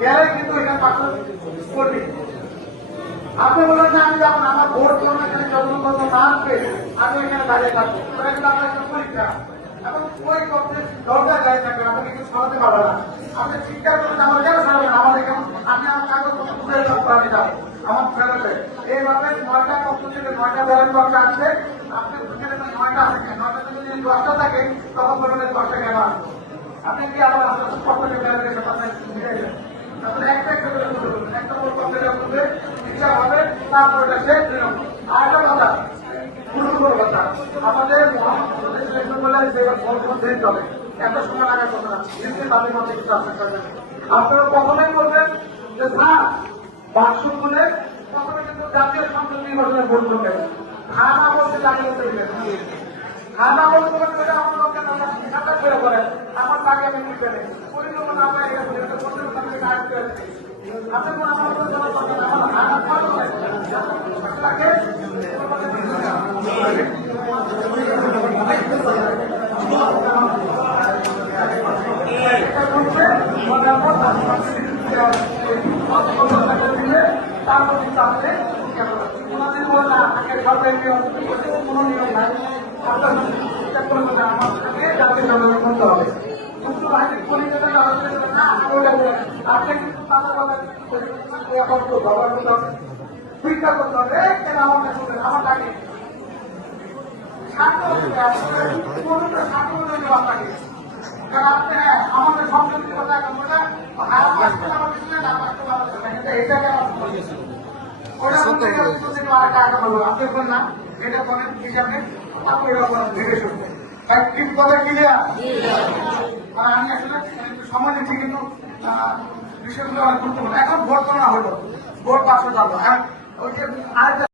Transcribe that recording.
গেলে কিন্তু এখানে পাশে করবি। আপনি বলেন না আমি যাবো না, আমার ভোট করবো এখানে যতক্ষণ না আসবে আমি এখানে দাঁড়িয়ে থাকবো, ওটা কিন্তু আপনার একটা পরীক্ষা। এবং ওই করতে দরকার দাঁড়িয়ে থাকবেন, আপনি কিছু সরাতে পারবেন না। আপনি চিন্তা করবেন আমার কেন সরাবেন, আমাদের কেমন আমি আমার কাগজ তুলে আমি যাবো আমার ফেরতে। এইভাবে 9টা পক্ষ থেকে 9টা ব্যালট বাক্স আসছে, আপনি 9টা আছে, 9টা থেকে যদি 10টা থাকে তখন বলবেন 10টা কেন আসবে। আপনি কি আবার পক্ষে ব্যালটের সাথে মিলাই দেন, তারপরে একটা একটা করে করবেন, একটা করে কমপ্লিট করবে ইচ্ছা হবে, তারপরে এটা শেষ নিয়ম। আর একটা কথা, গুরুত্বপূর্ণ কথা, আমাদের সিলেকশন বলে দিতে হবে, এত সময় লাগার কথা না, তাদের মধ্যে কিছু আসতে পারবেন। আপনারা কখনোই বলবেন যে স্যার বাক্স খুলে প্রথমে কিন্তু জাতীয় সংসদ নির্বাচনে ভোট করবেন, খানা বলতে লাগিয়ে দেবেন, খানা বলতে করে আমার লোককে খাতা করে করেন, আমার তাকে আমি কি করেন পরিকল্পনা আমরা আপনি কোন আমার তারপর কিন্তু আপনি কোনদিন বললেন আগে সরকারি নিয়ম কোনো নিয়ম নাই, আপনার আমাকে জাতীয় সংসদ করতে হবে। আপনি কিন্তু তাদের কথা পরীক্ষা করতে হবে, কেন আমার কাছে আমার টাকে আপনাকে, কারণ আপনি আমাদের সংসদের কথা এখন আপনি না এটা করেন হিসাবে আপনি ভেবে শুনবেন। ঠিক কথা ক্লিয়ার? আমি আসলে সময় নিচ্ছি, কিন্তু বিষয়গুলো অনেক গুরুত্বপূর্ণ। এখন ভোট গণনা হলো, ভোট বাক্স যাবো, ওই যে আরেকটা